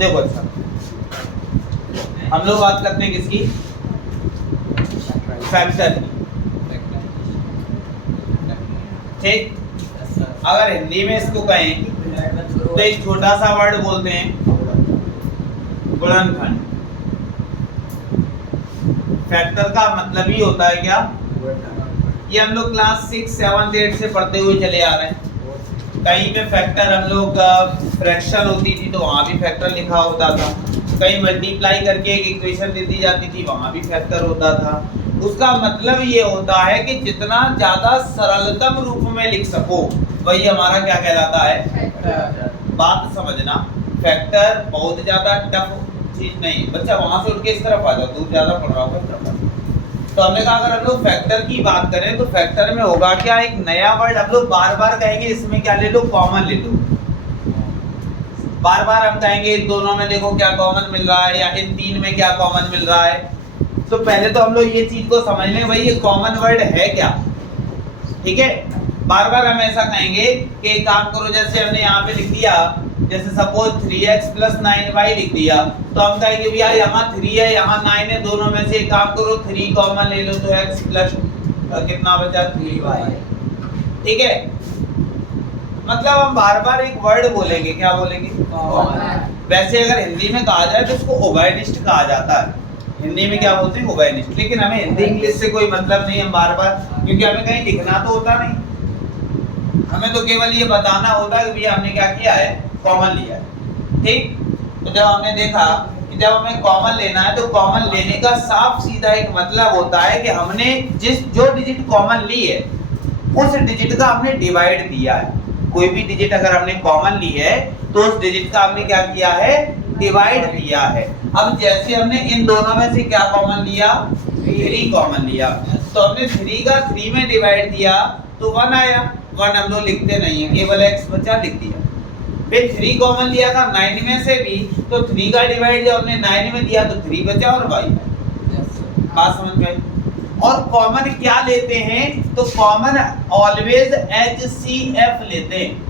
देखो अच्छा, हम लोग बात करते हैं किसकी, फैक्टर की। ठीक, अगर हिंदी में इसको कहें तो एक छोटा सा वर्ड बोलते हैं गुणनखंड। फैक्टर का मतलब ही होता है क्या, ये हम लोग क्लास 6, 7, 8 से पढ़ते हुए चले आ रहे हैं। कहीं पे फैक्टर हम लोग फ्रैक्शन होती थी तो वहाँ भी फैक्टर लिखा होता था, कहीं मल्टीप्लाई करके एक इक्वेशन दे दी जाती थी वहाँ भी फैक्टर होता था। उसका मतलब ये होता है कि जितना ज्यादा सरलतम रूप में लिख सको वही हमारा क्या कहलाता है, बात समझना। फैक्टर बहुत ज्यादा टफ चीज नहीं। बच्चा वहां से उठ के इस तरफ आ जाओ, दूर ज्यादा पढ़ रहा होगा। तो हमने कहा अगर हम लोग फैक्टर की बात करें तो फैक्टर में होगा क्या, एक नया वर्ड हम लोग बार बार कहेंगे, इसमें क्या ले लो, कॉमन ले लो। बार बार हम कहेंगे इन दोनों में देखो क्या कॉमन मिल रहा है, या इन तीन में क्या कॉमन मिल रहा है। तो पहले तो हम लोग ये चीज को समझ लें भाई ये कॉमन वर्ड है क्या। ठीक है, बार बार हम ऐसा कहेंगे कि एक काम करो, जैसे हमने यहाँ पे लिख दिया, जैसे सपोज 3x + 9y लिख दिया, तो हम कहेंगे भैया यहाँ 3 है यहाँ 9 है, दोनों में से एक काम करो 3 कॉमन ले लो, तो x प्लस कितना बचा 3y। ठीक है, मतलब हम बार बार एक वर्ड बोलेंगे, क्या बोलेंगे, वैसे अगर हिंदी में कहा जाए तो उसको ओबाइनिस्ट कहा जाता है। हिंदी में क्या बोलते हैं, ओबाइनिस्ट। लेकिन हमें हिंदी इंग्लिश से कोई मतलब नहीं, हम बार बार, क्योंकि हमें कहीं लिखना तो होता नहीं, हमें तो केवल ये बताना होता है कि भैया हमने क्या किया है, कॉमन लिया है। ठीक, तो जब हमने देखा कि जब हमें कॉमन लेना है तो कॉमन लेने का साफ सीधा एक मतलब होता है कि हमने जो डिजिट कॉमन ली है उस डिजिट का हमने डिवाइड दिया है। कोई भी डिजिट अगर हमने कॉमन ली है तो उस डिजिट का हमने क्या किया है, डिवाइड दिया है। अब जैसे हमने इन दोनों में से क्या कॉमन लिया, 3 कॉमन लिया, तो हमने 3 का 3 में डिवाइड दिया तो 1 आया। 1 हम लोग लिखते नहीं है, केवल x बचा, लिख दिया। फिर 3 कॉमन लिया था 9 में से भी, तो 3 का डिवाइड जब हमने 9 में दिया तो 3 बचा और y। बात समझ में आई। और कॉमन क्या लेते हैं, तो कॉमन ऑलवेज HCF लेते हैं।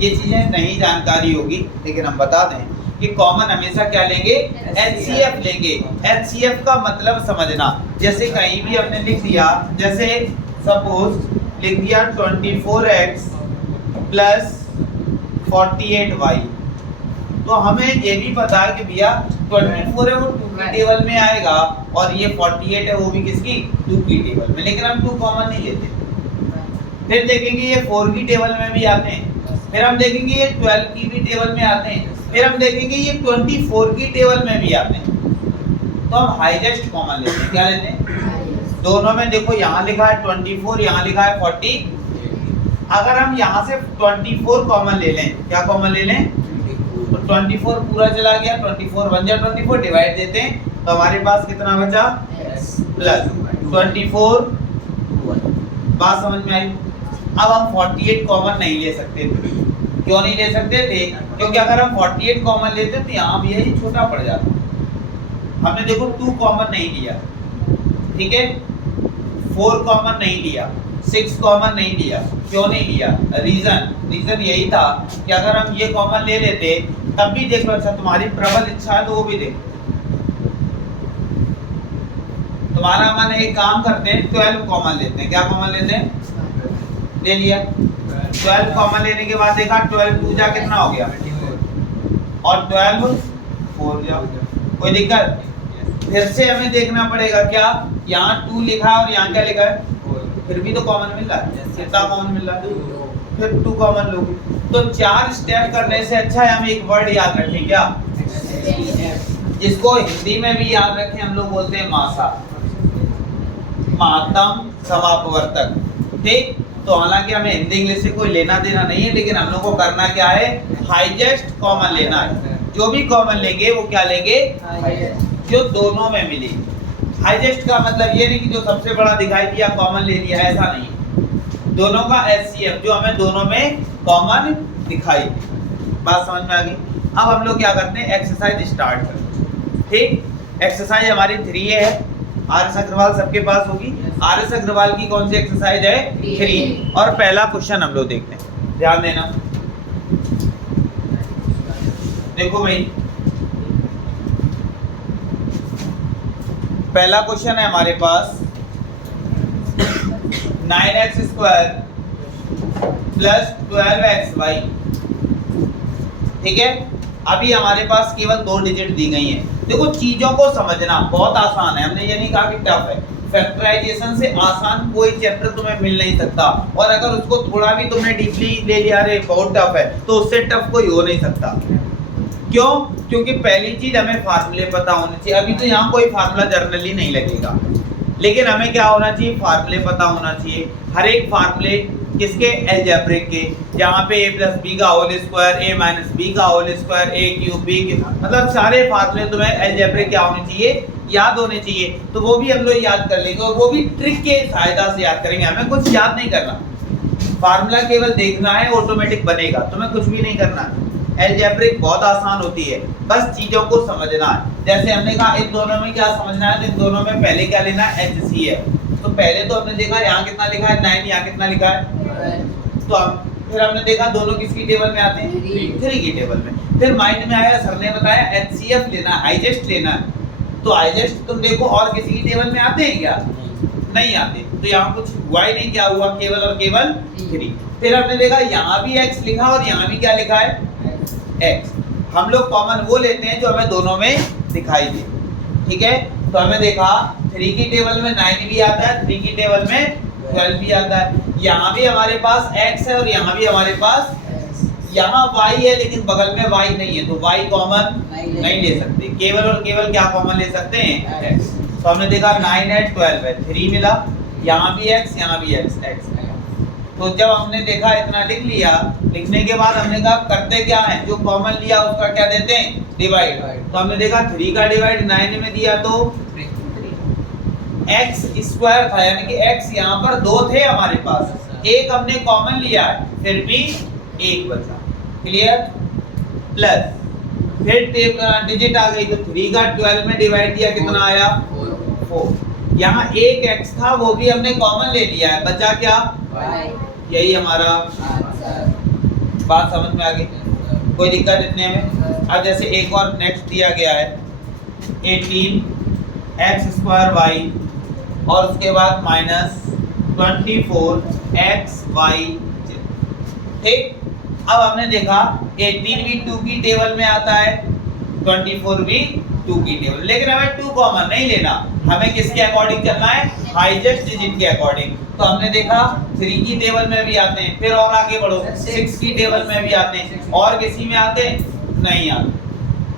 ये चीजें नहीं जानकारी होगी लेकिन हम बता दें कि कॉमन हमेशा क्या लेंगे, HCF लेंगे। HCF का मतलब समझना, जैसे कहीं भी हमने लिख दिया, जैसे सपोज लिख दिया 24x + 48y, तो हमें ये भी पता है कि भैया 24 है वो 2 की टेबल में आएगा और ये 48 है वो भी किसकी, 2 की टेबल में, लेकिन हम 2 कॉमन नहीं लेते। फिर देखेंगे ये 4 की टेबल में भी आते हैं, फिर हम देखेंगे ये 12 की भी टेबल में आते हैं, फिर हम देखेंगे ये 24 की टेबल में भी आते हैं। तो हम हाईएस्ट कॉमन लेते हैं, क्या लेते हैं, दोनों में देखो यहाँ लिखा है 24, यहाँ लिखा है 40। अगर हम यहाँ से 24 कॉमन ले लें, क्या कॉमन ले लें, तो 24 पूरा चला गया, 24 बन जाए 24, डिवाइड देते हैं तो हमारे पास कितना बचा, प्लस 24। बात समझ में आई। अब हम 48 कॉमन नहीं ले सकते थे। क्यों नहीं ले सकते थे, क्योंकि अगर हम 48 कॉमन लेते तो यहाँ भी ये छोटा पड़ जाता। हमने देखो 2 कॉमन नहीं लिया, ठीक है, 4 कॉमन नहीं लिया, 6 कॉमन नहीं लिया। क्यों नहीं लिया, रीजन यही था कि अगर हम ये कॉमन ले लेते तब भी देखो, अच्छा तुम्हारी प्रबल इच्छा है तो वो भी देखो, तुम्हारा मन एक काम करते हैं 12 कॉमन लेते हैं। क्या कॉमन लेते हैं, ले लिया। 12 कॉमन लेने के बाद देखा 12 2 जा कितना हो गया, और 12 4 जा, कोई दिक्कत। फिर से हमें देखना पड़ेगा क्या, यहाँ 2 लिखा है और यहाँ क्या लिखा है, फिर भी तो कॉमन मिल रहा है, कितना कॉमन मिल रहा है, फिर 2 कॉमन लोगे। तो 4 स्टेप करने से अच्छा है हम एक वर्ड याद रखें, क्या, जिसको हिंदी में भी याद रखें, हम लोग बोलते हैं मासा, महत्तम समापवर्तक। ठीक, तो हालांकि हमें हिंदी इंग्लिश से कोई लेना देना नहीं है, लेकिन हम लोग को करना क्या है, हाईएस्ट कॉमन लेना है। जो भी कॉमन लेंगे वो क्या लेंगे, जो दोनों में मिले। हाईएस्ट का मतलब ये नहीं कि जो सबसे बड़ा दिखाई दिया कॉमन ले लिया, ऐसा नहीं, दोनों का HCF जो हमें दोनों में कॉमन दिखाई। बात समझ में आ गई। अब हम लोग क्या करते हैं, एक्सरसाइज स्टार्ट करते। ठीक, एक्सरसाइज हमारी 3 है, RS अग्रवाल सबके पास होगी। RS अग्रवाल की कौन सी एक्सरसाइज है, 3। और पहला क्वेश्चन हम लोग देखते हैं, ध्यान देना। देखो भाई, पहला क्वेश्चन है हमारे पास 9x² प्लस 12xy। ठीक है, अभी हमारे पास केवल 2 डिजिट दी गई हैं। देखो चीजों को समझना बहुत आसान है, हमने ये नहीं कहा कि टफ है। फैक्टराइजेशन से आसान कोई चैप्टर तुम्हें मिल नहीं सकता, और अगर उसको थोड़ा भी तुमने डीपली ले लिया, अरे बहुत टफ है, तो उससे टफ कोई हो नहीं सकता। क्यों? क्योंकि पहली चीज हमें फार्मूले पता होने चाहिए। अभी तो यहाँ कोई फार्मूला जर्नली नहीं लगेगा, लेकिन हमें क्या होना चाहिए, फार्मूले पता होना चाहिए। हर एक फार्मूले किसके, अलजेब्रिक के, जहाँ पे a + b का होल स्क्वायर, a - b का होल स्क्वायर, a³ b के, मतलब सारे फार्मूले तुम्हें अलजेब्रिक क्या होने चाहिए, याद होने चाहिए। तो वो भी हम लोग याद कर लेंगे, और वो भी ट्रिक के सहायता से याद करेंगे। हमें कुछ याद नहीं करना, फार्मूला केवल देखना है, ऑटोमेटिक बनेगा, तुम्हें कुछ भी नहीं करना है। अलजेब्रिक बहुत आसान होती है, बस चीजों को समझना है। जैसे हमने कहा इन दोनों में क्या समझना है, तो इन दोनों में पहले क्या लेना है, HCF। तो पहले तो हमने देखा यहाँ कितना लिखा है 9, यहाँ कितना लिखा है, तो फिर हमने देखा दोनों किसकी टेबल में आते हैं, 3 की टेबल में। फिर माइंड में आया, सर ने बताया HCF लेना है, हाईजेस्ट लेना है। तो हाईजेस्ट तुम देखो और किसी की टेबल में आते हैं क्या, नहीं आते। तो यहाँ कुछ हुआ ही नहीं, क्या हुआ, केवल और केवल 3। फिर हमने देखा यहाँ भी x लिखा और यहाँ भी क्या लिखा है, x। हम लोग कॉमन वो लेते हैं जो हमें दोनों में दिखाई दे। ठीक है, तो हमें देखा 3 की टेबल में 9 भी आता है, 3 की टेबल में 12 भी आता है। यहाँ भी हमारे पास x है और यहाँ भी हमारे पास, यहाँ y है लेकिन बगल में y नहीं है, तो y कॉमन नहीं ले सकते। केवल और केवल क्या कॉमन ले सकते हैं, x। तो हमने देखा 9 है, 12 है, 3 मिला, यहाँ भी x, यहाँ भी x। तो जब हमने देखा इतना लिख लिया, लिखने के बाद हमने कहा करते क्या है, जो कॉमन लिया उसका क्या देते हैं, डिवाइड। तो हमने देखा 3 का डिवाइड 9 में दिया तो x² था, यानी कि x यहाँ पर 2 थे हमारे पास, एक हमने कॉमन लिया है, फिर भी 1 बचा। क्लियर? प्लस फिर डिजिट आ गई, तो 3 का 12 में डिवाइड दिया, कितना आया, 4। यहाँ एक x था, वो भी हमने कॉमन ले लिया है, बचा क्या, यही हमारा बात समझ में आ गई, कोई दिक्कत इतने में। अब जैसे एक और नेक्स्ट दिया गया है 18x² और उसके बाद -24xy। ठीक, अब हमने देखा 18 भी 2 की टेबल में आता है, 24 भी 2 की टेबल, लेकिन हमें 2 कॉमन नहीं लेना, हमें किसके अकॉर्डिंग चलना है, हाईएस्ट डिजिट के अकॉर्डिंग। तो हमने देखा 3 की टेबल में भी आते हैं, फिर और आगे बढ़ो 6 की टेबल में भी आते हैं, और किसी में आते हैं, नहीं आते।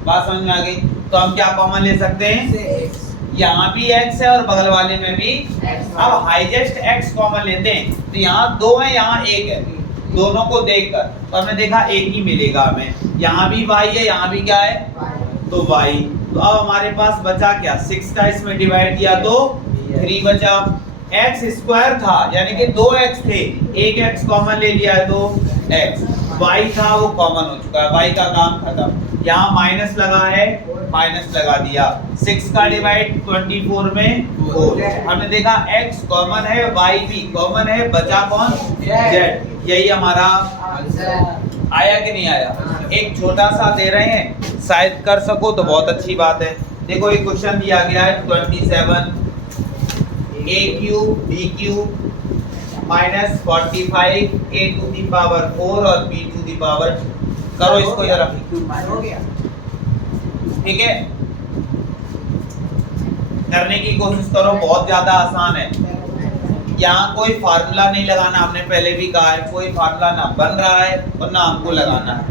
बात समझ में आ गई? तो हम क्या कॉमन ले सकते हैं, यहाँ भी x है और बगल वाले में भी। अब हाईएस्ट x कॉमन लेते हैं, तो यहाँ 2 है, यहाँ 1 है, दोनों को देखकर तो हमने देखा 1 ही मिलेगा हमें। यहाँ भी y है, यहाँ भी क्या है, तो y। तो अब हमारे पास बचा क्या, 6 का इसमें डिवाइड किया तो 3 बचा। x² था, यानी कि 2x थे, एक x कॉमन ले लिया है तो x। y था वो कॉमन हो चुका है, y का काम खत्म। यहाँ माइनस लगा है, माइनस लगा दिया। 6 का डिवाइड 24 में 4। हमने देखा x कॉमन है, y भी कॉमन है, बचा कौन, z। यही हमारा आया कि नहीं आया। एक छोटा सा दे रहे हैं, शायद कर सको तो बहुत अच्छी बात है। देखो एक क्वेश्चन दिया गया है 27 a³ b³ -45 a⁴ और b⁴। करो इसको जरा, ठीक है, करने की कोशिश करो, बहुत ज्यादा आसान है। यहाँ कोई फार्मूला नहीं लगाना, हमने पहले भी कहा है, कोई फार्मूला ना बन रहा है और ना हमको लगाना है।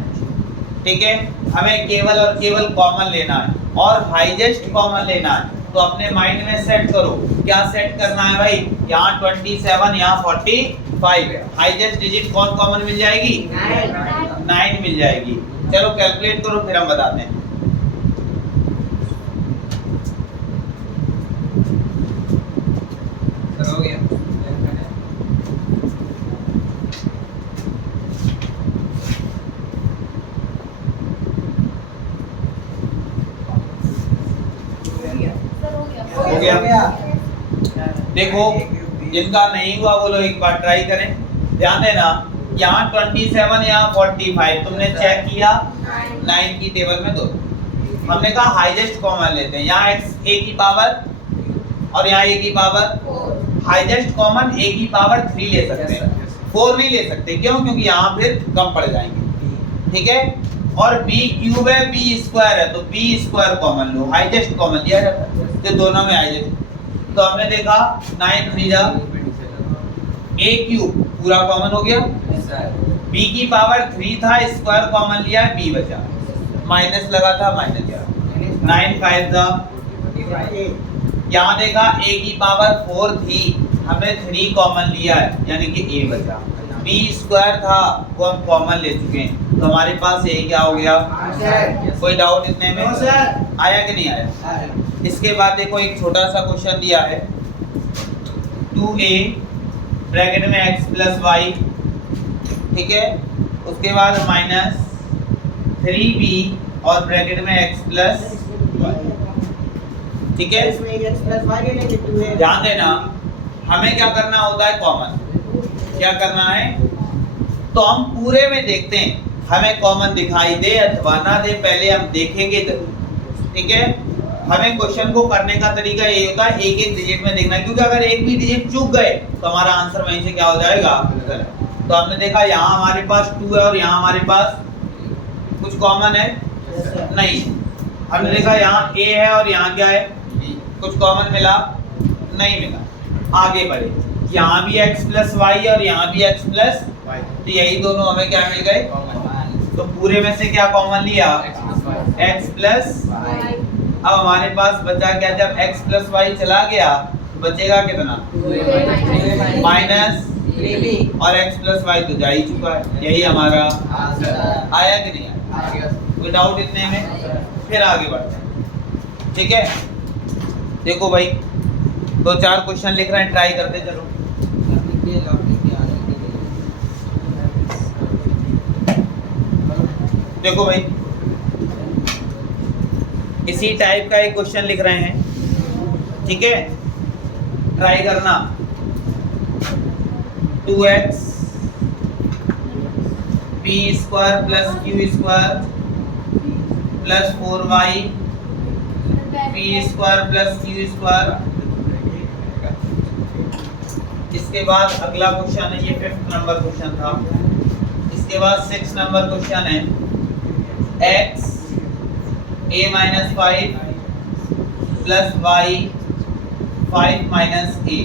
ठीक है, हमें केवल और केवल कॉमन लेना है और हाईएस्ट कॉमन लेना है। तो अपने माइंड में सेट करो, क्या सेट करना है भाई, यहाँ 27, यहाँ 45 है, हाईएस्ट डिजिट कौन कॉमन मिल जाएगी, 9 मिल जाएगी। चलो कैलकुलेट करो, फिर हम बताते हैं। हो गया, हो गया। देखो जिनका नहीं हुआ वो लोग एक बार ट्राई करें। ध्यान देना, यहाँ 27 यहाँ 45 तुमने चेक किया 9 की टेबल में दो। हमने कहा हाईएस्ट कॉमन लेते हैं, यहाँ x a की पावर और यहाँ a की पावर, हाईएस्ट कॉमन a की पावर 3 ले सकते हैं, 4 नहीं ले सकते। क्यों? क्योंकि यहाँ फिर कम पड़ जाएंगे। ठीक है, और b क्यूब है, b स्क्वायर है, तो b स्क्वायर कॉमन लो, हाईएस्ट कॉमन लिया जाता है, तो दोनों में हाईएस्ट। तो हमने देखा 9 3 जा a क्यूब पूरा कॉमन हो गया, b की पावर 3 था, स्क्वायर कॉमन लिया, b बचा, माइनस लगा था, माइनस गया, 9 5 था। यहाँ देखा a की पावर 4 थी, हमने 3 कॉमन लिया है, यानी कि a बचा। b स्क्वायर था वो हम कॉमन ले चुके हैं, तो हमारे पास a क्या हो गया? कोई डाउट इतने में? आया कि नहीं आया? इसके बाद देखो एक छोटा सा क्वेश्चन दिया है, 2a ब्रैकेट में x प्लस वाई, ठीक है, उसके बाद माइनस 3b और ब्रैकेट में x प्लस, ठीक है। ध्यान देना, हमें क्या करना होता है? कॉमन। क्या करना है? तो हम पूरे में देखते हैं, हमें कॉमन दिखाई दे अथवा ना दे, पहले हम देखेंगे। ठीक है, हमें क्वेश्चन को करने का तरीका यही होता है, एक एक डिजिट में देखना है, क्योंकि अगर एक भी डिजिट चूक गए तो हमारा आंसर वहीं से क्या हो जाएगा? तो हमने देखा यहाँ हमारे पास 2 है और यहाँ हमारे पास कुछ कॉमन है नहीं। हमने देखा यहाँ a है और यहाँ क्या है? कुछ कॉमन मिला नहीं? मिला। आगे बढ़े, यहाँ भी x प्लस वाई और यहाँ भी x प्लस, तो यही दोनों हमें क्या मिल गए? तो पूरे में से क्या कॉमन लिया? x plus. अब हमारे पास बचा क्या? जब x प्लस वाई चला गया तो बचेगा कितना? माइनस, और x प्लस वाई तो जा ही चुका है, यही हमारा आया कि नहीं आया? कोई डाउट इतने में? फिर आगे बढ़ते हैं। ठीक है, देखो भाई 2-4 क्वेश्चन लिख रहे हैं, ट्राई करते चलो। देखो भाई इसी टाइप का एक क्वेश्चन लिख रहे हैं, ठीक है, ट्राई करना। 2x p square plus q square plus 4y p square plus q square. इसके बाद अगला क्वेश्चन है, ये 5th नंबर क्वेश्चन था। इसके बाद 6 नंबर क्वेश्चन है, x a minus 5 plus y 5 minus a।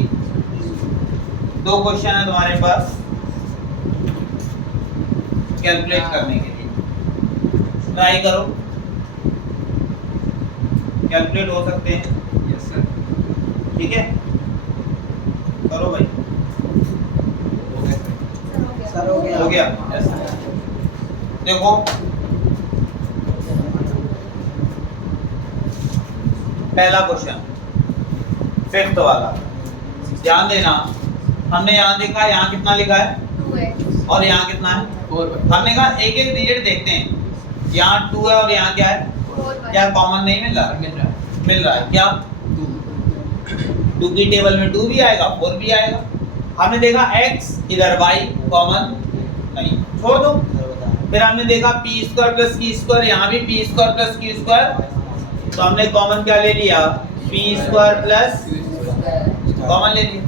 2 question है तुम्हारे पास कैलकुलेट करने के लिए, ट्राई करो, कैलकुलेट हो सकते हैं। Yes sir. ठीक है, करो भाई। हो गया। देखो पहला क्वेश्चन 5th वाला, ध्यान देना, हमने यहाँ देखा, यहाँ कितना लिखा है? 2x और यहाँ कितना है? 4। हमने कहा एक एक डिजिट देखते हैं, यहाँ 2 है और यहाँ क्या है? 4। क्या कॉमन नहीं मिल रहा? मिल रहा है। क्या 2 की टेबल में 2 भी आएगा, 4 भी आएगा। हमने देखा x इधर y कॉमन नहीं, छोड़ दो। फिर हमने देखा p square plus q square, यहाँ भी p square plus q square, तो हमने कॉमन क्या ले लिया? p स्क्वायर प्लस कॉमन ले लिया।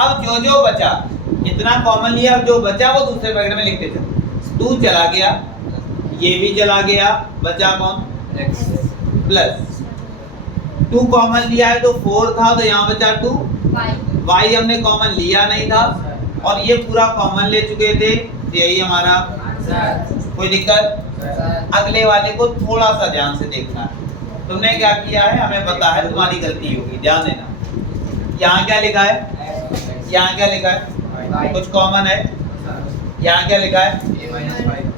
अब जो जो बचा, इतना कॉमन लिया, जो बचा वो दूसरे ब्रैकेट में लिख देते। 2 चला गया, ये भी चला गया, बचा कौन? x प्लस 2 कॉमन लिया है तो 4 था, तो यहाँ बचा 2 y हमने कॉमन लिया नहीं था और ये पूरा कॉमन ले चुके थे, यही हमारा। कोई दिक्कत? अगले वाले को थोड़ा सा ध्यान से देखना है। तुमने क्या किया है हमें पता है, तुम्हारी गलती होगी, ध्यान देना। यहाँ क्या लिखा है? यहाँ क्या लिखा है? कुछ कॉमन है। यहाँ क्या लिखा है?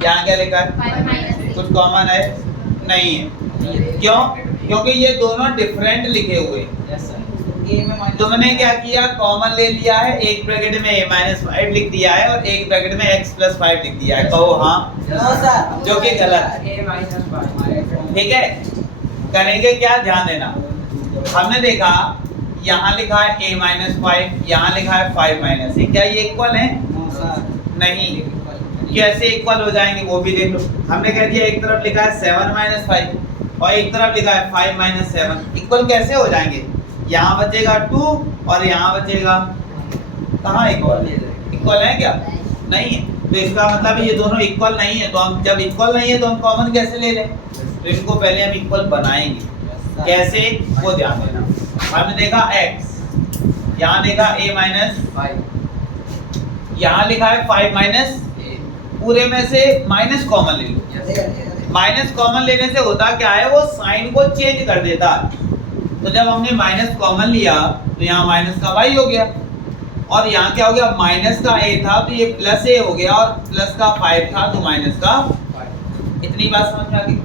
यहाँ क्या लिखा है? कुछ कॉमन है नहीं है। क्यों? क्योंकि ये दोनों डिफरेंट लिखे हुए। तुमने क्या किया? कॉमन ले लिया है, एक ब्रैकेट में a माइनस 5 लिख दिया है और एक ब्रैकेट में x प्लस 5 लिख दिया है। कहो हाँ, जो कि गलत है। ठीक है, करेंगे क्या? ध्यान देना, हमने देखा यहाँ लिखा है a माइनस 5, यहाँ लिखा है 5 माइनस, क्या ये इक्वल है? नहीं। कैसे इक्वल हो जाएंगे वो भी देख लो। हमने कह दिया एक तरफ लिखा है 7 - 5 और एक तरफ लिखा है 5 - 7, इक्वल कैसे हो जाएंगे? यहाँ बचेगा 2 और यहाँ बचेगा, कहाँ इक्वल? इक्वल है क्या? नहीं है। तो इसका मतलब है ये दोनों इक्वल नहीं है। तो हम जब इक्वल नहीं है तो हम कॉमन कैसे ले लें? तो इनको पहले हम इक्वल बनाएंगे। कैसे वो ध्यान देना। हमने देखा x, यहाँ देखा a - 5, यहाँ लिखा है 5 - पूरे में से माइनस कॉमन ले लो। माइनस कॉमन लेने से होता क्या है, वो साइन को चेंज कर देता है। तो जब हमने माइनस कॉमन लिया तो यहाँ माइनस का y हो गया और यहाँ क्या हो गया, माइनस का a था तो ये प्लस a हो गया और प्लस का 5 था तो माइनस का 5। इतनी बात समझ में आ गई?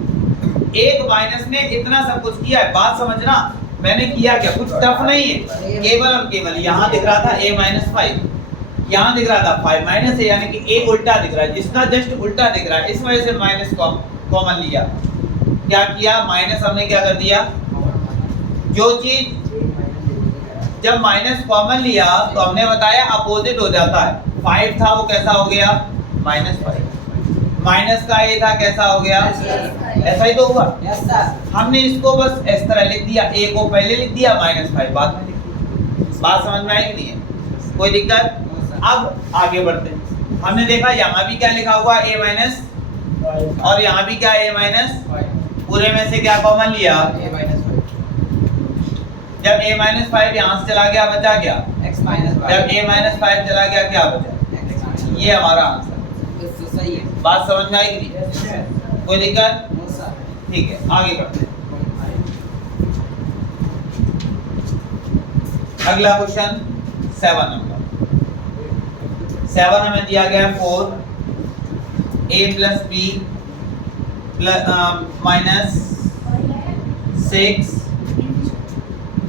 एक माइनस ने इतना सब कुछ किया है। बात समझना, मैंने किया क्या, कुछ टफ नहीं है। केवल और केवल यहाँ दिख रहा था a - 5, यहाँ दिख रहा था 5 - a, यानी कि a उल्टा दिख रहा है, जिसका जस्ट उल्टा दिख रहा है, इस वजह से माइनस कॉमन लिया। क्या किया, माइनस हमने क्या कर दिया, जो चीज जब माइनस कॉमन लिया तो हमने बताया अपोजिट हो जाता है। 5 था वो कैसा हो गया, -5। माइनस का a था कैसा हो गया, ऐसा ही तो हुआ। हमने इसको बस इस तरह लिख दिया, a को पहले लिख दिया, -5 बाद में लिख दिया। बात समझ में आई कि नहीं है? कोई दिक्कत? अब आगे बढ़ते हैं। हमने देखा यहाँ भी क्या लिखा हुआ, a- और यहाँ भी क्या, a- पूरे में से क्या कॉमन लिया, जब a - 5 यहाँ से चला गया बचा क्या, x - 5। जब a - 5 चला गया क्या बचा, ये हमारा आंसर। सही है। बात समझ में आई कि नहीं? कोई दिक्कत? ठीक है, आगे बढ़ते हैं। अगला क्वेश्चन 7 नंबर। 7 हमें दिया गया 4 a + b minus 6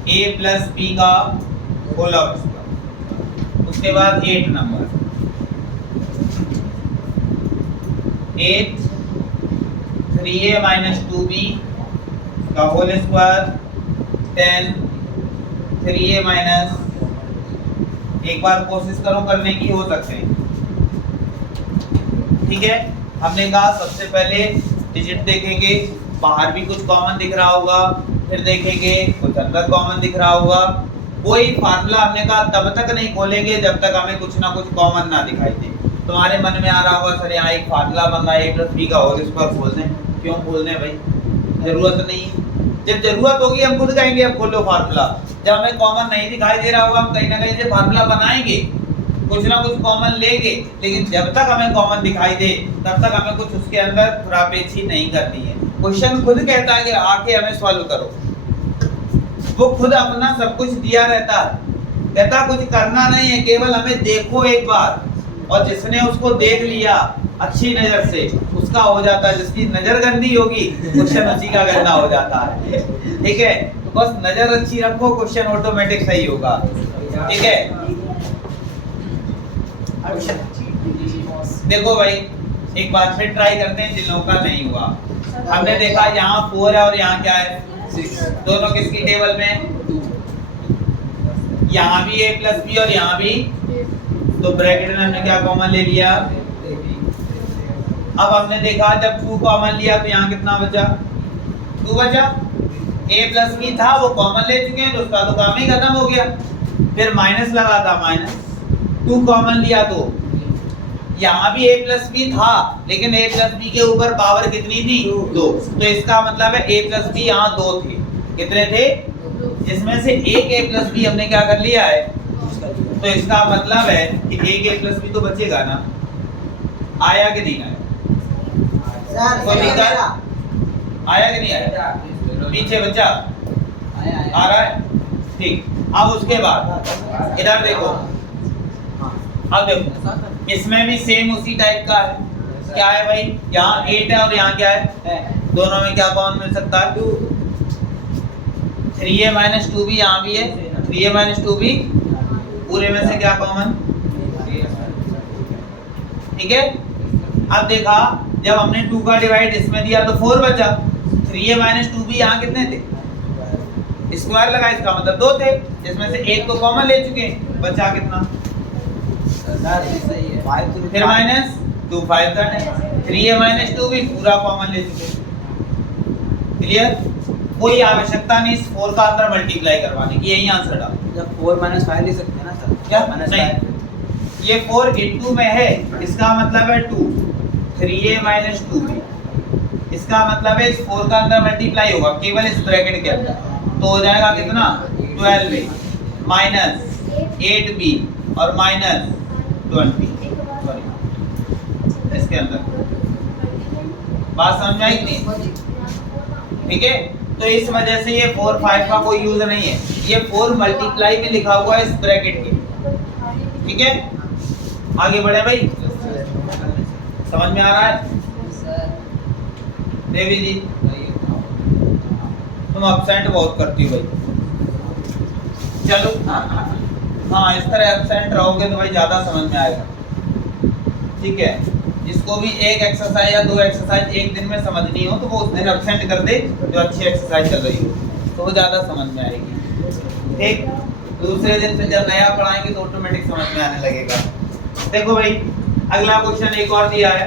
a + b का होल स्क्वायर। उसके बाद 8 नंबर 8 3a - 2b का होल स्क्वायर 10 3a - एक बार कोशिश करो करने की, हो सकते हैं। ठीक है, हमने कहा सबसे पहले डिजिट देखेंगे, बाहर भी कुछ कॉमन दिख रहा होगा, फिर देखेंगे कुछ अंदर कॉमन दिख रहा होगा। कोई फार्मूला हमने कहा तब तक नहीं खोलेंगे जब तक हमें कुछ ना कुछ कॉमन ना दिखाई दे। तुम्हारे मन में आ रहा होगा सर यहाँ एक फार्मूला बन रहा है a + b का होल स्क्वायर खोल दें। क्यों खोल दें भाई, जरूरत नहीं है। जब जरूरत होगी हम खुद कहेंगे अब खोलो फार्मूला। जब हमें कॉमन नहीं दिखाई दे रहा होगा हम कहीं ना कहीं से फार्मूला बनाएंगे, कुछ ना कुछ कॉमन लेंगे, लेकिन जब तक हमें कॉमन दिखाई दे तब तक हमें कुछ उसके अंदर खुरापेची नहीं करनी है। क्वेश्चन खुद कहता है कि आके हमें सॉल्व करो, वो खुद अपना सब कुछ दिया रहता है, कहता कुछ करना नहीं है, केवल हमें देखो एक बार, और जिसने उसको देख लिया अच्छी नजर से उसका हो जाता है। जिसकी नजर गंदी होगी क्वेश्चन उसी का गंदा हो जाता है। ठीक है, तो बस नजर अच्छी रखो, क्वेश्चन ऑटोमेटिक सही होगा। ठीक है, देखो भाई एक बार फिर ट्राई करते हैं जिन लोगों का नहीं हुआ। हमने देखा यहाँ 4 है और यहाँ क्या है 6, दोनों किसकी टेबल में, यहाँ भी a + b और यहाँ भी, तो ब्रैकेट में हमने क्या कॉमन ले लिया। अब हमने देखा जब 2 कॉमन लिया तो यहाँ कितना बचा, 2 बचा। a + b था वो कॉमन ले चुके हैं तो उसका तो काम ही खत्म हो गया। फिर माइनस लगा था, -2 कॉमन लिया तो यहाँ भी a + b था, लेकिन a + b के ऊपर पावर कितनी थी, 2। तो इसका मतलब है a + b यहाँ 2 थे। कितने थे, जिसमें से एक a + b हमने क्या कर लिया है, तो इसका मतलब है कि एक a + b तो बचेगा ना। आया कि नहीं आया, कोई दिक्कत, आया कि नहीं आया, पीछे बच्चा आ रहा है। ठीक, अब उसके बाद इधर देखो, अब देखो इसमें भी सेम उसी टाइप का है। क्या है भाई, यहाँ 8 है और यहाँ क्या है, दोनों में क्या कॉमन मिल सकता है, 3a - 2b यहाँ भी है, 3a - 2b पूरे में से क्या कॉमन। ठीक है, अब देखा जब हमने 2 का डिवाइड इसमें दिया तो 4 बचा। 3a - 2b यहाँ कितने थे, स्क्वायर लगा, इसका मतलब 2 थे, जिसमें से एक तो कॉमन ले चुके हैं, बचा कितना, फिर माइनस 2 5 का 3a माइनस 2 भी पूरा कॉमन ले चुके। क्लियर? कोई आवश्यकता नहीं इस 4 का अंदर मल्टीप्लाई करवाने की, यही आंसर डाल। जब 4 - 5 लिख सकते हैं ना सर? क्या नहीं, ये 4 इनटू में है, इसका मतलब है 2 3a माइनस 2b, इसका मतलब है इस 4 का अंदर मल्टीप्लाई होगा केवल इस ब्रैकेट के अंदर, तो हो जाएगा कितना 12a माइनस 8b और माइनस 20 इसके अंदर। बात समझ में आई नहीं? ठीक है, तो इस वजह से ये 4 5 का कोई यूज नहीं है, ये 4 मल्टीप्लाई में लिखा हुआ है इस ब्रैकेट के। ठीक है, आगे बढ़े भाई, समझ में आ रहा है? देवी जी तुम एब्सेंट बहुत करती हो भाई। चलो हाँ, इस तरह एब्सेंट रहोगे तो भाई ज्यादा समझ में आएगा। ठीक है, जिसको भी एक एक्सरसाइज या 2 एक्सरसाइज एक दिन में समझनी हो तो वो उस दिन एब्सेंट कर दे जो अच्छी एक्सरसाइज चल रही हो, तो वो ज्यादा समझ में आएगी। ठीक, दूसरे दिन से जब नया पढ़ाएंगे तो ऑटोमेटिक समझ में आने लगेगा। देखो भाई, अगला क्वेश्चन एक और दिया है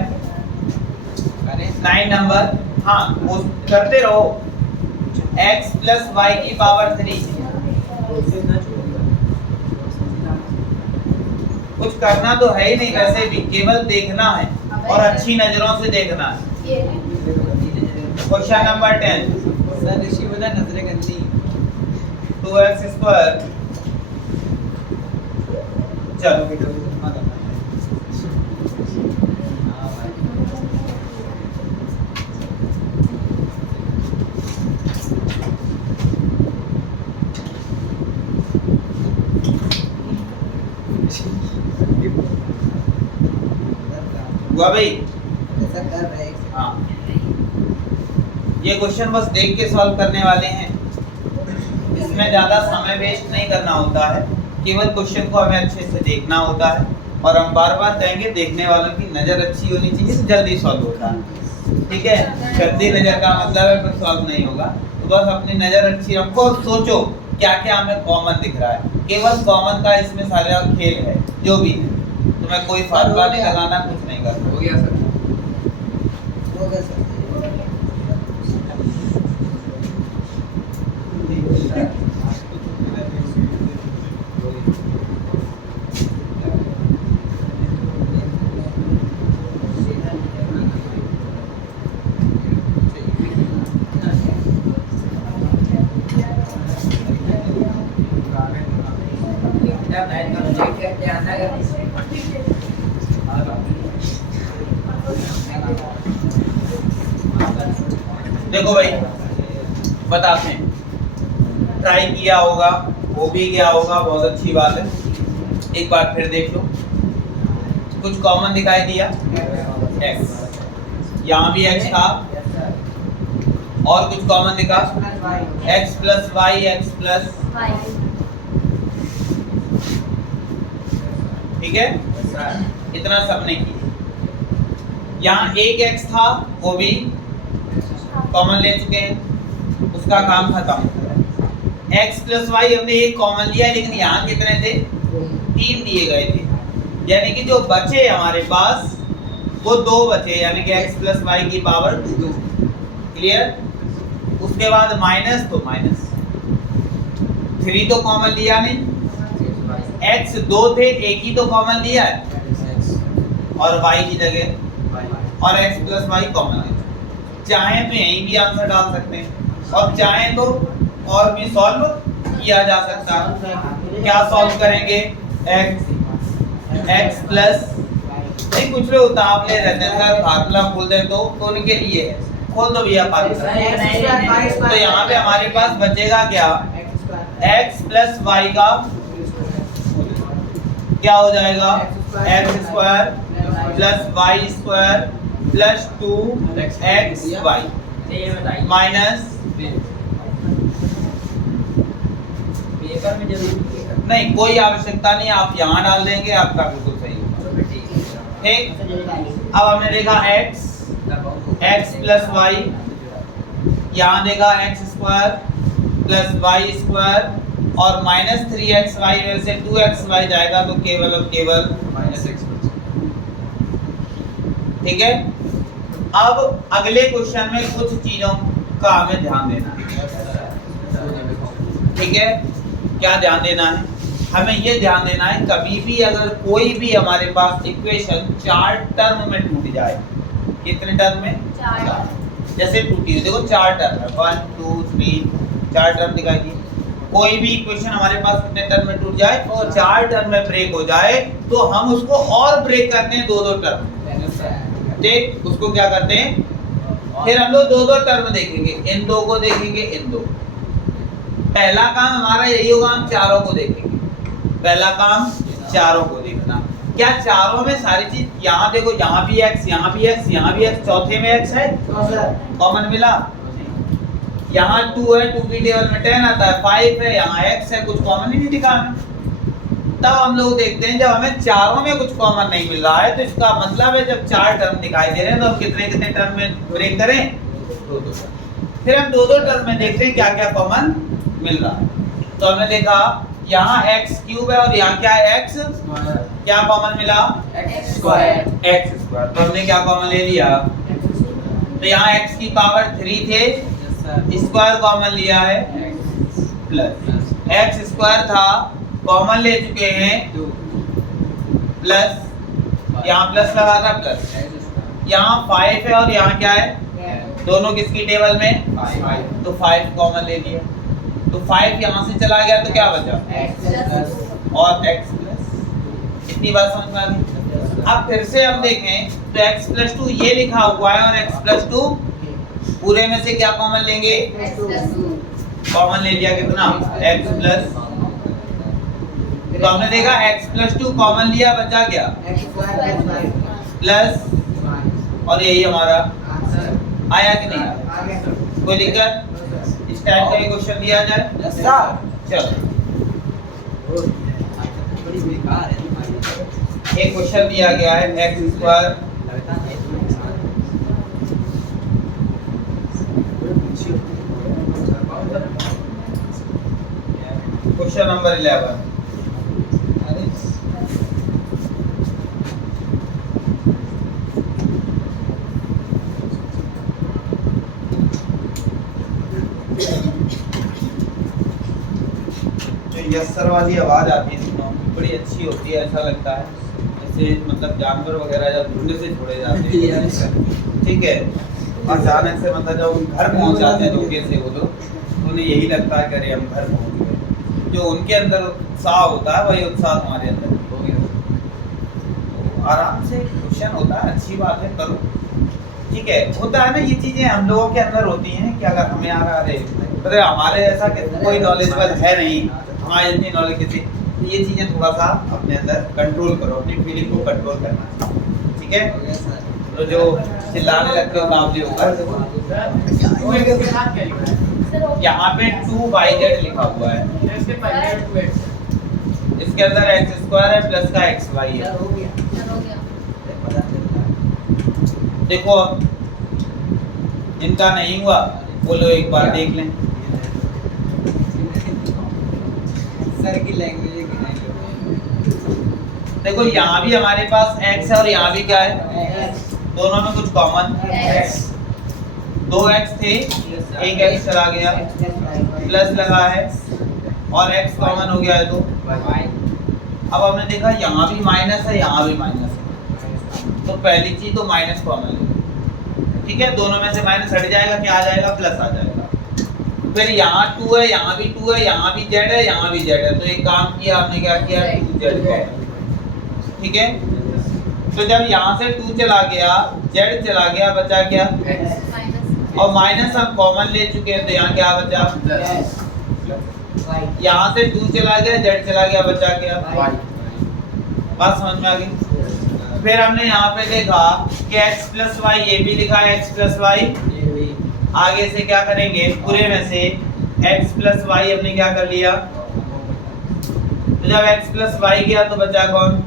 9 नंबर। हाँ, वो करते रहो। x प्लस वाई की पावर 3, कुछ करना तो है ही नहीं, वैसे भी केवल देखना है और अच्छी नजरों से देखना है। क्वेश्चन नंबर 10 सर ऋषि बोला नजरें गंदी। 2x स्क्वायर, चलो हुआ भाई? ऐसा कर रहे हैं। हाँ, ये क्वेश्चन बस देख के सॉल्व करने वाले हैं, इसमें ज्यादा समय वेस्ट नहीं करना होता है, केवल क्वेश्चन को हमें अच्छे से देखना होता है। और हम बार बार कहेंगे देखने वालों की नज़र अच्छी होनी चाहिए तो जल्दी सॉल्व होता है। ठीक है, गंदी नज़र का मतलब है फिर सॉल्व नहीं होगा। तो बस अपनी नज़र अच्छी रखो और सोचो क्या क्या हमें कॉमन दिख रहा है, केवल कॉमन का इसमें सारा खेल है। जो भी है तुम्हें कोई फार्मूला नहीं लगाना, कुछ नहीं करना। हो गया सर, हो गया सर। देखो भाई, बताते हैं, ट्राई किया होगा, हो भी गया होगा, बहुत अच्छी बात है। एक बार फिर देख लो, कुछ कॉमन दिखाई दिया x, यहाँ भी x था और कुछ कॉमन दिखा x plus y, x plus, ठीक है, इतना सबने किया। यहाँ एक x था, वो भी कॉमन ले चुके हैं, उसका काम खत्म। x प्लस वाई हमने एक कॉमन लिया है, लेकिन यहाँ कितने थे? 3 दिए गए थे, यानी कि जो बचे हमारे पास वो 2 बचे, यानी कि x प्लस वाई की पावर 2। क्लियर? उसके बाद माइनस, तो माइनस 3 तो कॉमन लिया नहीं, x 2 थे, एक ही तो कॉमन लिया है और y की जगह और x प्लस वाई कॉमन लिया। चाहे तो यहीं भी आंसर डाल सकते हैं और चाहे तो और भी सॉल्व किया जा सकता है। क्या सॉल्व करेंगे? x प्लस, नहीं कुछ लोग उतावले रहते हैं सर, फार्मूला खोल दे तो उनके लिए है, खोल दो भैया फार्मूला। तो यहाँ पे हमारे पास बचेगा क्या? x प्लस वाई का क्या हो जाएगा? x square plus y square plus 2xy minus, paper में जरूर नहीं कोई आवश्यकता नहीं, आप यहाँ डाल देंगे आपका बिल्कुल सही होगा। ठीक, अब हमने देखा x प्लस वाई, यहाँ देखा x square plus y square और माइनस 3xy में से 2xy जाएगा तो केवल और केवल माइनस x। ठीक है। अब अगले क्वेश्चन में कुछ चीजों का हमें ध्यान देना है, ठीक है। क्या ध्यान देना है? हमें ये ध्यान देना है कभी भी अगर कोई भी हमारे पास इक्वेशन 4 टर्म में टूट जाए, कितने टर्म में? 4। जैसे टूटी है, देखो 4 टर्म है, 1 2 3 4 टर्म दिखाई। कोई भी इक्वेशन हमारे पास कितने टर्म में टूट जाए और 4 टर्म में ब्रेक हो जाए तो हम उसको और ब्रेक करते हैं 2-2 टर्म, ठीक। उसको क्या करते हैं, फिर हम लोग 2-2 टर्म देखेंगे, इन दो को देखेंगे, इन दो। पहला काम हमारा यही होगा, हम चारों को देखेंगे। पहला काम चारों को देखना। क्या चारों में सारी चीज, यहाँ देखो, यहाँ भी x, यहाँ भी x, यहाँ भी x, चौथे में x है, कॉमन मिला। यहाँ 2 है, 2 की टेबल में 10 आता है, 5 है, यहाँ x है, कुछ कॉमन ही नहीं दिखा हमें। तब हम लोग देखते हैं जब हमें चारों में कुछ कॉमन नहीं मिल रहा है तो इसका मतलब है जब 4 टर्म दिखाई दे रहे हैं तो हम कितने कितने टर्म में ब्रेक करें? 2-2। फिर हम 2-2 टर्म में देखते हैं क्या क्या कॉमन मिल रहा है। तो हमने देखा यहाँ x क्यूब है और यहाँ क्या है? x क्या कॉमन मिला? x square. तो हमने क्या कॉमन ले लिया? तो यहाँ x की पावर 3 थे, स्क्वायर कॉमन लिया है, प्लस x स्क्वायर था, कॉमन ले चुके हैं, प्लस यहाँ प्लस लगा था, प्लस यहाँ 5 है और यहाँ क्या है? दोनों किसकी टेबल में? 5। तो 5 कॉमन ले लिया, तो 5 यहाँ से चला गया तो क्या बचा? x और x प्लस। इतनी बात समझ में आ गई? अब फिर से हम देखें तो x प्लस 2 ये लिखा हुआ है और x प्लस 2 पूरे में से क्या कॉमन लेंगे? कॉमन ले लिया, कितना? x plus. तो हमने देखा x प्लस 2 कॉमन लिया, बचा क्या? प्लस, और यही हमारा आया कि नहीं आया? कोई दिक्कत? इस टाइप का क्वेश्चन दिया जाए? चलो एक क्वेश्चन दिया गया है x स्क्वायर क्वेश्चन नंबर 11। यस्सर वाली आवाज आती है सुनो, बड़ी अच्छी होती है, ऐसा लगता है जैसे मतलब जानवर वगैरह जब झुंड से छोड़े जाते हैं, ठीक है। अचानक से मतलब जब घर पहुंच जाते हैं धोखे से वो लोग, तो उन्हें यही लगता है कि अरे हम घर पहुंच गए। जो उनके अंदर उत्साह होता है वही उत्साह तुम्हारे अंदर हो गया। तो आराम से क्वेश्चन होता है, अच्छी बात है, करो, ठीक है। होता है ना, ये चीजें हम लोगों के अंदर होती हैं कि अगर हमें आ रहा है अरे हमारे ऐसा कोई नॉलेजेबल है नहीं, हमारे इतनी नॉलेज किसी, ये चीजें थोड़ा सा अपने अंदर कंट्रोल करो, अपनी फीलिंग को कंट्रोल करना, ठीक है। तो जो चिल्लाने लगते हो काम नहीं होगा। यहाँ पे 2yz लिखा हुआ है, इसके अंदर x स्क्वायर है प्लस का xy है। देखो इनका नहीं हुआ, बोलो एक बार देख लें। सर की लैंग्वेज देखो यहाँ भी हमारे पास x है और यहाँ भी क्या है? दोनों में कुछ कॉमन x। 2x थे, एक x चला गया, प्लस लगा है और x कॉमन हो गया है तो अब हमने देखा यहाँ भी माइनस है, यहाँ भी माइनस है, तो पहली चीज तो माइनस कॉमन है, ठीक है। दोनों में से माइनस हट जाएगा, क्या आ जाएगा? प्लस आ जाएगा। फिर यहाँ 2 है, यहाँ भी 2 है, यहाँ भी z है, यहाँ भी z है, तो एक काम किया हमने, क्या किया? 2z कॉमन, ठीक है। तो जब यहाँ से 2 चला गया, z चला गया, बचा क्या? और माइनस हम कॉमन ले चुके हैं तो यहाँ क्या बचा? यहाँ से 2 चला गया, z चला गया, बचा क्या? बात समझ में आ गई? फिर हमने यहाँ पे देखा कि x प्लस वाई, ये भी लिखा है x प्लस वाई। आगे से क्या करेंगे? पूरे में से x प्लस वाई हमने क्या कर लिया? तो जब x प्लस वाई गया तो बचा कौन?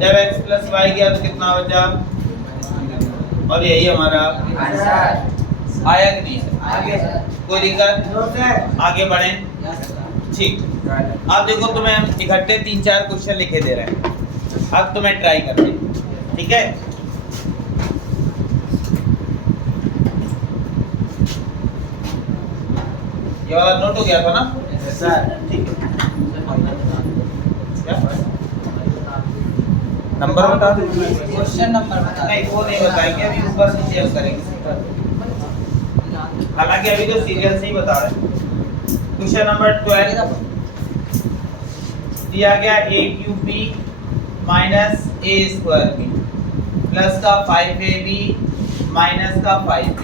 जब x प्लस वाई गया तो कितना बचा? और यही हमारा आया कि नहीं? आगे कोई दिक्कत? आगे बढ़े, ठीक। अब देखो तुम्हें हम इकट्ठे 3-4 क्वेश्चन लिखे दे रहे हैं, अब तुम्हें ट्राई करते हैं, ठीक है। ये वाला नोट हो गया था ना? सर ठीक है। क्या नंबर बता दो। क्वेश्चन नंबर बता नहीं वो नहीं बताएंगे, अभी ऊपर नीचे हम करेंगे। हालांकि अभी तो सीरियल से ही बता रहे हैं। क्वेश्चन नंबर 12 दिया गया a cube b minus a square b plus का 5ab माइनस का 5b।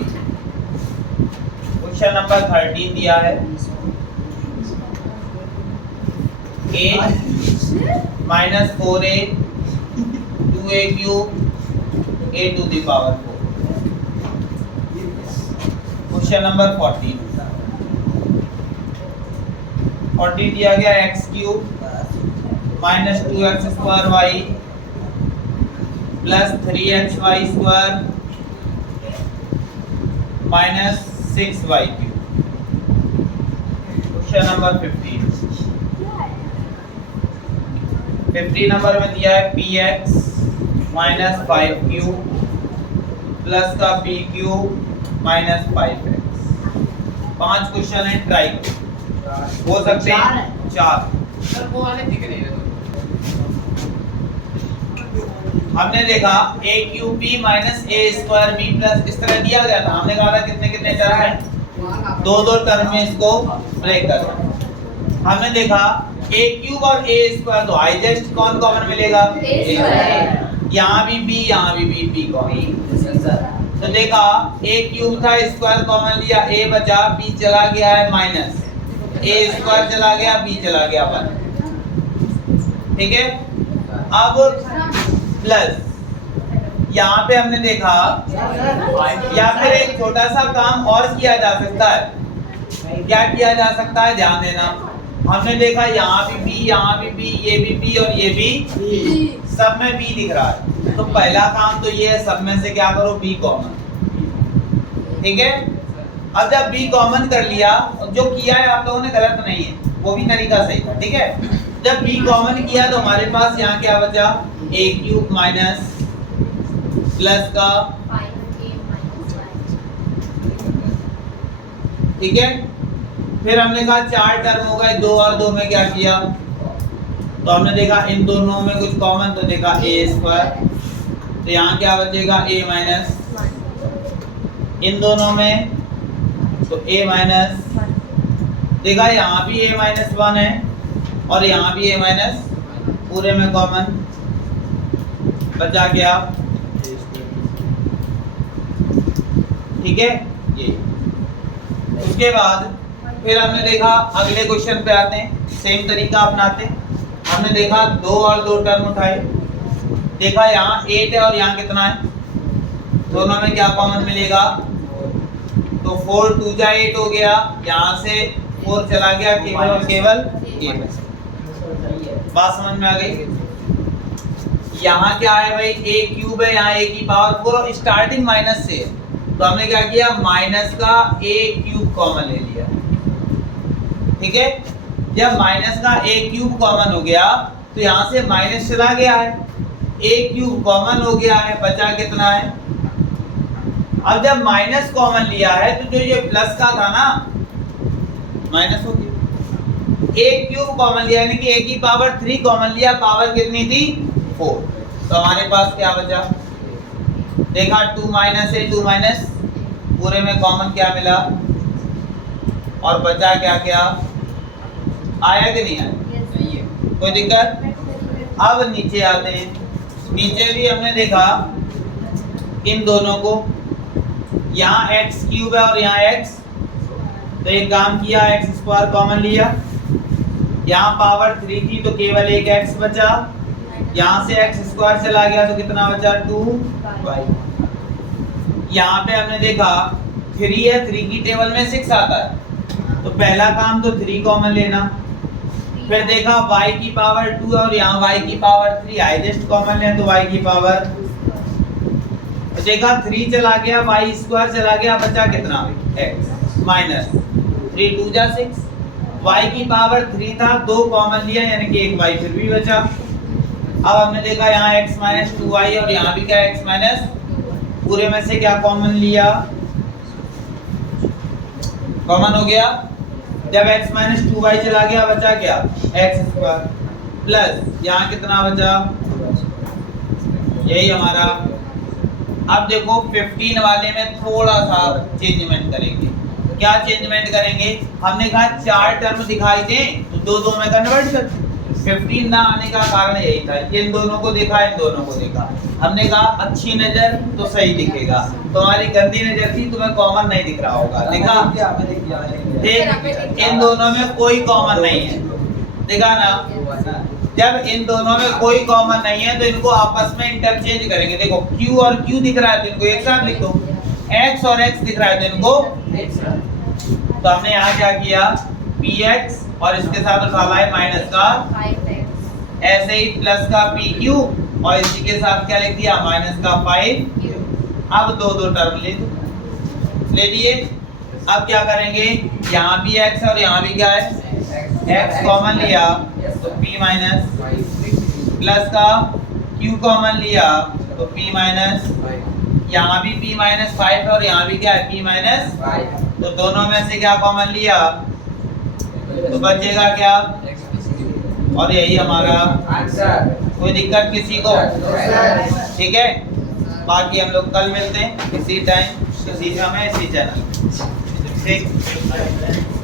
क्वेश्चन नंबर 13 दिया है a minus 4a 2a cube a to the power 4। Question number 14 दिया गया x cube minus 2x square y plus 3xy square minus 6y cube. Question number 15 number में दिया है px minus 5 cube plus का p cube minus 5x। 5 question है, try हो सकते हैं 4। सर वो वाले दिख नहीं रहे। हमने देखा a cube b minus a square b plus इस तरह दिया गया था। हमने कहा था कितने कितने टर्म है, दो दो टर्म में इसको ब्रेक करना। हमने देखा a क्यूब और a स्क्वायर तो हाईएस्ट कौन कॉमन मिलेगा, यहाँ भी b यहाँ भी b कॉमन। तो देखा a क्यूब था, स्क्वायर कॉमन लिया, a बचा, b चला गया है माइनस, a स्क्वायर चला गया, b चला गया 1। ठीक है, अब प्लस यहाँ पे हमने देखा या फिर एक छोटा सा काम और किया जा सकता है। क्या किया जा सकता है, ध्यान देना। हमने देखा यहाँ भी b यहाँ भी b ये भी b और ये भी सब में b दिख रहा है। तो पहला काम तो ये है, सब में से क्या करो b कॉमन। ठीक है, अब जब b कॉमन कर लिया, जो किया है आप लोगों ने गलत नहीं है, वो भी तरीका सही था। ठीक है, जब b कॉमन किया तो हमारे पास यहाँ क्या बचा, a क्यूब माइनस प्लस का, ठीक है। फिर हमने कहा 4 टर्म हो गए, 2 और 2 में क्या किया, तो हमने देखा इन दोनों में कुछ कॉमन, तो देखा a स्क्वायर, तो यहाँ क्या बचेगा a माइनस, इन दोनों में तो a माइनस, देखा यहाँ भी a माइनस 1 है और यहाँ भी a माइनस, पूरे में कॉमन बचा गया। ठीक है, ये उसके बाद फिर हमने देखा अगले क्वेश्चन पे आते हैं, सेम तरीका अपनाते हैं। हमने देखा 2 और 2 टर्म उठाए, देखा यहाँ 8 है और यहाँ कितना है, दोनों में क्या कॉमन मिलेगा, तो 4 2 जा 8 हो गया, यहाँ से 4 चला गया, केवल और केवल 8। बात समझ में आ गई। यहाँ क्या है भाई, a क्यूब है, यहाँ a की पावर 4 और स्टार्टिंग माइनस से है, तो हमने क्या किया, माइनस का a क्यूब कॉमन ले लिया। ठीक है, जब माइनस का a क्यूब कॉमन हो गया तो यहाँ से माइनस चला गया है, a क्यूब कॉमन हो गया है, बचा कितना है। अब जब माइनस कॉमन लिया है तो जो ये प्लस का था ना, माइनस हो गया, a क्यूब कॉमन लिया यानी कि a की पावर 3 कॉमन लिया, पावर कितनी थी 4, तो हमारे पास क्या बचा, देखा 2 माइनस है, 2 माइनस, पूरे में कॉमन क्या मिला और बचा क्या क्या, आया कि नहीं आया, कोई दिक्कत। अब नीचे आते हैं, नीचे भी हमने देखा इन दोनों को, यहाँ x क्यूब है और यहाँ x, तो एक काम किया, x स्क्वायर कॉमन लिया, यहाँ पावर 3 थी तो केवल एक x बचा, यहाँ से x स्क्वायर चला गया तो कितना बचा 2y। यहाँ पे हमने देखा 3 है, 3 की टेबल में 6 आता है, तो पहला काम तो 3 कॉमन लेना। फिर देखा y की पावर 2 और यहाँ y की पावर 3, हाईएस्ट कॉमन लें तो y की पावर, तो देखा 3 चला गया, y स्क्वायर चला गया, बचा कितना x माइनस 3 2 जा 6, y की पावर 3 था, 2 कॉमन लिया यानी कि एक y फिर भी बचा। अब हमने देखा यहाँ x माइनस 2y और यहाँ भी क्या x माइनस, पूरे में से क्या कॉमन लिया, कॉमन हो गया, जब x माइनस 2y चला गया बचा क्या x स्क्वायर प्लस यहाँ कितना बचा यही हमारा। अब देखो 15 वाले में थोड़ा सा चेंजमेंट करेंगे। क्या चेंजमेंट करेंगे? हमने कहा 4 टर्म दिखाई दें तो 2 में कन्वर्ट कर। 15 ना आने का कारण यही था, इन दोनों को देखा इन दोनों को देखा, हमने कहा अच्छी नजर तो सही दिखेगा, तुम्हारी गंदी नजर थी तुम्हें कॉमन नहीं दिख रहा होगा। देखा इन दोनों में कोई कॉमन नहीं है, देखा ना। जब इन दोनों में कोई कॉमन नहीं है तो इनको आपस में इंटरचेंज करेंगे। देखो Q और Q दिख रहा है तो इनको एक साथ लिख दो, X और X दिख रहा है तो इनको, तो हमने यहाँ क्या किया px और इसके साथ उठा लाए माइनस का, ऐसे ही प्लस का pq और इसी के साथ क्या लिख दिया माइनस का 5। अब दो टर्म ले लिए। अब क्या करेंगे, यहाँ भी x और यहाँ भी क्या है x कॉमन लिया तो p माइनस, प्लस का q कॉमन लिया तो p माइनस, यहाँ भी p माइनस 5 और यहाँ भी क्या है p माइनस 5, तो दोनों में से क्या कॉमन लिया तो बचेगा क्या, और यही हमारा आंसर। कोई दिक्कत किसी को? ठीक है, बाकी हम लोग कल मिलते हैं इसी टाइम इसी समय इसी चैनल। ठीक।